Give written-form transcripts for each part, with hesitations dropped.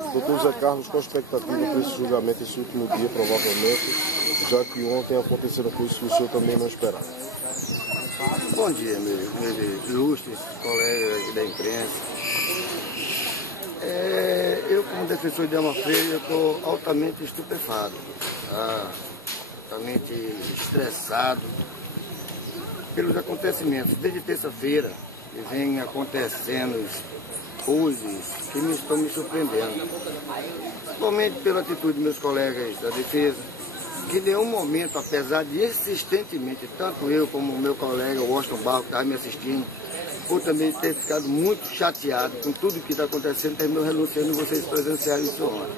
Doutor Zé Carlos, qual a expectativa para esse julgamento, esse último dia, provavelmente, já que ontem aconteceram coisas que o senhor também não esperava? Bom dia, meus ilustres colegas da imprensa. Eu, como defensor de Delma Freire, estou altamente estupefado, altamente estressado pelos acontecimentos. Desde terça-feira que vem acontecendo coisas que estão me surpreendendo, principalmente pela atitude dos meus colegas da defesa, que em nenhum momento, apesar de insistentemente, tanto eu como o meu colega Washington Barro, que estava me assistindo, por também ter ficado muito chateado com tudo que está acontecendo, terminou renunciando, vocês presenciaram isso ontem.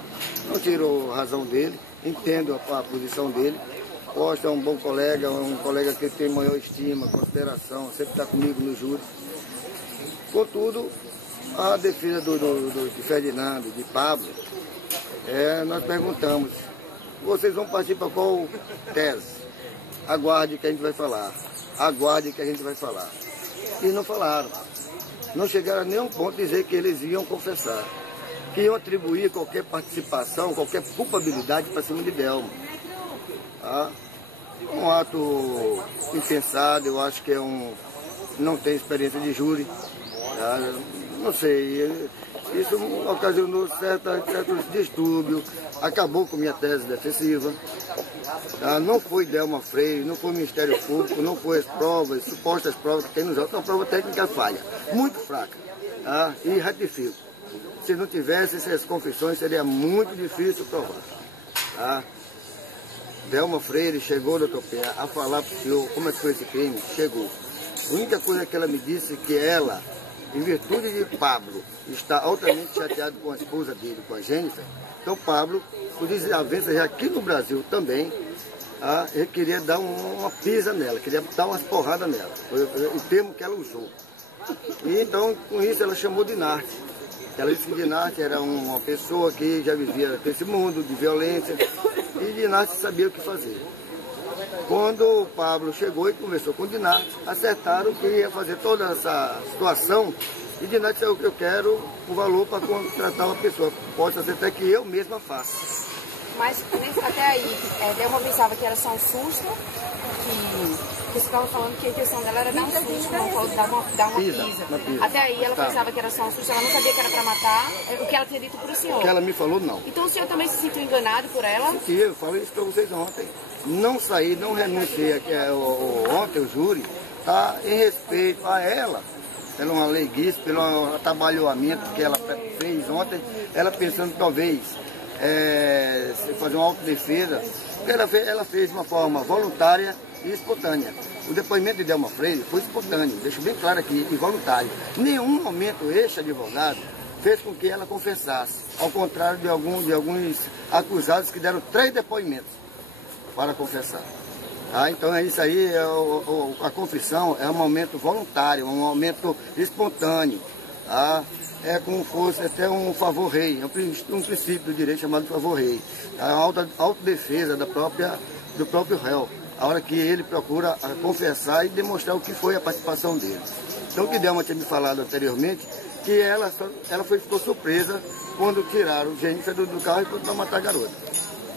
Não tirou a razão dele, entendo a posição dele. Washington é um bom colega, um colega que tem maior estima, consideração, sempre está comigo no júri. Contudo, a defesa de Ferdinando, de Pablo, nós perguntamos: vocês vão partir para qual tese? Aguarde que a gente vai falar. Aguarde que a gente vai falar. E não falaram. Não chegaram a nenhum ponto de dizer que eles iam confessar. Que iam atribuir qualquer participação, qualquer culpabilidade para cima de Delma. Um ato impensado, eu acho que não tem experiência de júri. Não sei. Isso ocasionou certos distúrbios, acabou com minha tese defensiva. Não foi Delma Freire, não foi o Ministério Público, não foi as provas, supostas provas que tem nos autos. Uma prova técnica falha, muito fraca. E ratifico. Se não tivesse essas confissões, seria muito difícil provar. Delma Freire chegou, doutor Pé, a falar para o senhor como é que foi esse crime. Chegou. A única coisa que ela me disse é que ela, em virtude de Pablo, está altamente chateado com a esposa dele, com a Jennifer. Então Pablo, por desavenças aqui no Brasil também, ele queria dar uma pisa nela, queria dar umas porradas nela. Foi o termo que ela usou. E então, com isso, ela chamou Dinarte. Ela disse que Dinarte era uma pessoa que já vivia nesse mundo de violência, e Dinarte sabia o que fazer. Quando o Pablo chegou e conversou com o Dinarte, acertaram que ia fazer toda essa situação, e Dinarte disse: eu quero o valor para contratar uma pessoa, pode ser até que eu mesma faça. Mas até aí, Delma pensava que era só um susto, que você estava falando que a intenção dela era dar um susto, não dar uma pisa. Até aí ela pensava que era só um susto, ela não sabia que era para matar, o que ela tinha dito para o senhor. O que ela me falou, não. Então o senhor também se sentiu enganado por ela? Sim, eu falei isso para vocês ontem. Não saí, não renunciei ontem o júri, em respeito a ela, pela uma leiguice, pelo atabalhoamento que ela fez ontem, ela pensando talvez fazer uma autodefesa, porque ela fez de uma forma voluntária e espontânea. O depoimento de Delma Freire foi espontâneo, deixo bem claro aqui, e voluntário. Em nenhum momento este advogado fez com que ela confessasse, ao contrário de alguns acusados que deram 3 depoimentos para confessar. Então é isso aí, a confissão é um momento voluntário, um momento espontâneo. É como fosse até um favor-rei, é um princípio do direito chamado favor-rei. A autodefesa do próprio réu, a hora que ele procura confessar e demonstrar o que foi a participação dele. Então o que Delma tinha me falado anteriormente, que ela ficou surpresa quando tiraram Jennifer do carro e foram para matar a garota.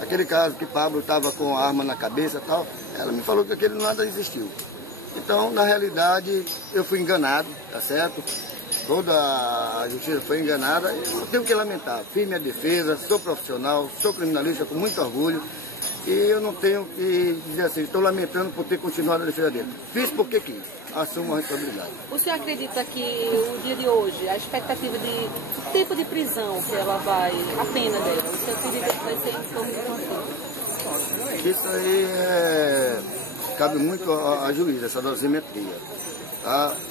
Aquele caso que Pablo estava com a arma na cabeça e tal, ela me falou que aquele nada existiu. Então, na realidade, eu fui enganado, tá certo? Toda a justiça foi enganada, eu não tenho o que lamentar. Fiz minha defesa, sou profissional, sou criminalista com muito orgulho, e eu não tenho que dizer assim, estou lamentando por ter continuado a defesa dele. Fiz porque quis, assumo a responsabilidade. O senhor acredita que o dia de hoje, a expectativa de tempo de prisão que ela vai, a pena dela, o senhor acredita que vai ser em torno de quanto? Isso aí cabe muito a juiz, essa dosimetria.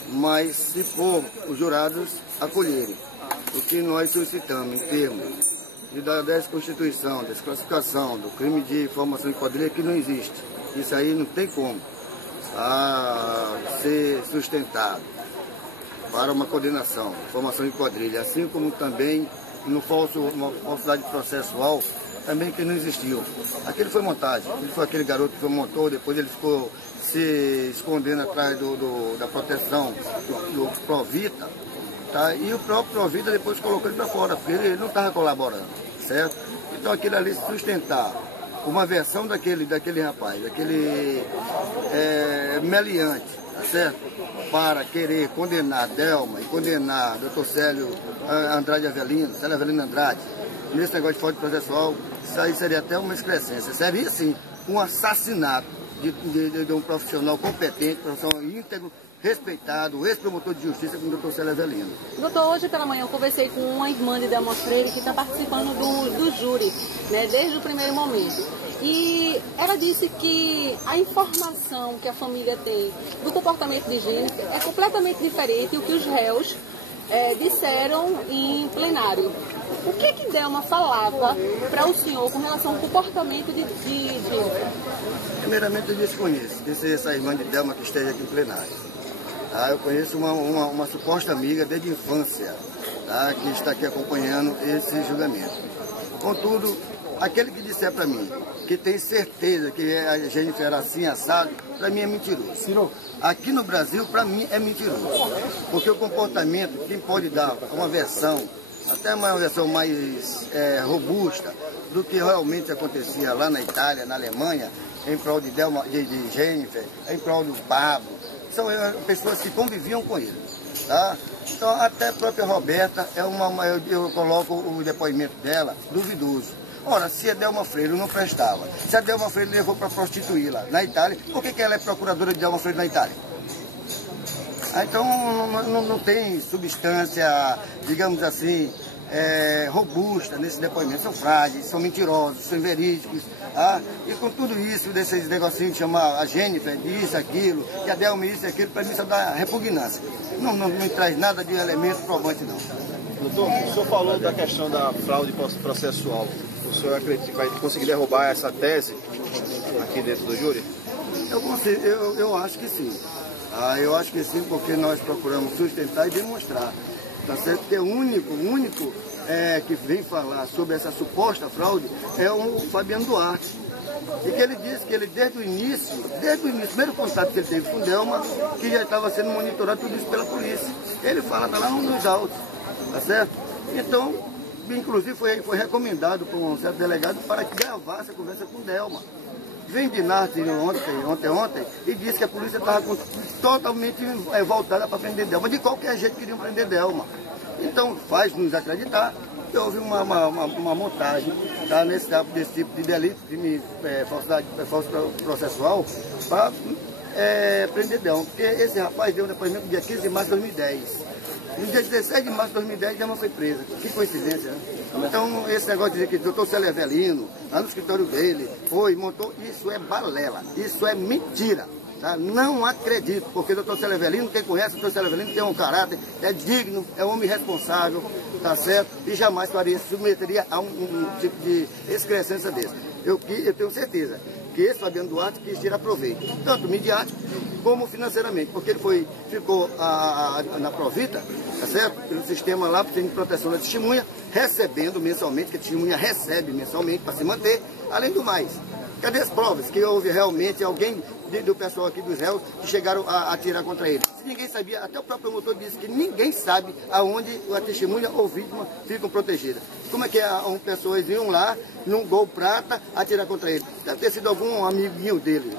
Mas se for os jurados acolherem o que nós solicitamos em termos da desconstituição, desclassificação do crime de formação de quadrilha, que não existe. Isso aí não tem como ser sustentado para uma condenação, formação de quadrilha, assim como também uma falsidade processual, também que não existiu. Aquele foi montagem, aquele foi aquele garoto que montou, depois ele ficou se escondendo atrás da proteção do Provita, Tá? E o próprio Provida depois colocou ele para fora, porque ele não estava colaborando, certo? Então aquilo ali, se sustentar uma versão daquele rapaz, daquele meliante, tá certo? Para querer condenar Delma e condenar Dr. Célio Avelino Andrade, nesse negócio de fraude processual, isso aí seria até uma excrescência. Seria, sim, um assassinato de um profissional competente, profissional íntegro, respeitado, ex-promotor de justiça como o Dr. Célio Avelino. Doutor, hoje pela manhã eu conversei com uma irmã de Delma Freire que está participando do júri, né, desde o primeiro momento. E ela disse que a informação que a família tem do comportamento de Jennifer é completamente diferente do que os réus disseram em plenário. O que Delma falava para o senhor com relação ao comportamento de Jennifer? Primeiramente eu desconheço essa irmã de Delma que esteja aqui em plenário. Tá? Eu conheço uma suposta amiga desde a infância, tá? Que está aqui acompanhando esse julgamento. Contudo, aquele que disser para mim que tem certeza que a Jennifer era assim assado, para mim é mentiroso. Aqui no Brasil, para mim é mentiroso. Porque o comportamento, quem pode dar uma versão, até uma versão mais robusta do que realmente acontecia lá na Itália, na Alemanha, em prol de Jennifer, em prol do Pablo, são pessoas que conviviam com ele. Tá? Então, até a própria Roberta, eu coloco o depoimento dela duvidoso. Ora, se a Delma Freire não prestava, se a Delma Freire levou para prostituí-la na Itália, por que ela é procuradora de Delma Freire na Itália? Então, não tem substância, digamos assim, robusta nesse depoimento. São frágeis, são mentirosos, são inverídicos. Ah, e com tudo isso, desses negocinhos de chamar a Jennifer isso, aquilo, e a Delma isso e aquilo, para mim só dá repugnância. Não me traz nada de elemento probante, não. Doutor, o senhor falou da questão da fraude processual. O senhor acredita que vai conseguir derrubar essa tese aqui dentro do júri? Eu acho que sim. Eu acho que sim, porque nós procuramos sustentar e demonstrar. Tá certo? Que o único que vem falar sobre essa suposta fraude é o Fabiano Duarte. E que ele disse que ele, desde o início, o primeiro contato que ele teve com Delma, que já estava sendo monitorado tudo isso pela polícia. Ele fala, tá lá nos autos, tá certo? Então, inclusive foi recomendado por um certo delegado para que gravasse a conversa com Delma. Vem de Narte ontem e disse que a polícia estava totalmente voltada para prender Delma. De qualquer jeito queriam prender Delma. Então faz nos acreditar que houve uma montagem, tá, desse tipo de delito, crime falso processual, para prender Delma. Porque esse rapaz deu um depoimento no dia 15 de março de 2010. No dia 16 de março de 2010, Delma foi presa. Que coincidência, né? Então, esse negócio de dizer que o Dr. Célio Avelino, lá no escritório dele, montou, isso é balela, isso é mentira. Tá? Não acredito, porque o Dr. Célio Avelino, quem conhece o Dr. Célio Avelino, tem um caráter, é digno, é um homem responsável, tá certo? E jamais se submeteria a um tipo de excrescência desse. Eu tenho certeza que esse Fabiano Duarte quis tirar proveito, tanto midiático como financeiramente, porque ele ficou na Provita, tá certo? Pelo sistema lá, de proteção da testemunha, recebendo mensalmente, que a testemunha recebe mensalmente para se manter, além do mais. Cadê as provas que houve realmente alguém do pessoal aqui dos réus que chegaram a atirar contra ele? Se ninguém sabia, até o próprio promotor disse que ninguém sabe aonde a testemunha ou vítima ficam protegidas. Como é que pessoas iam lá, num Gol Prata, atirar contra ele? Deve ter sido algum amiguinho dele.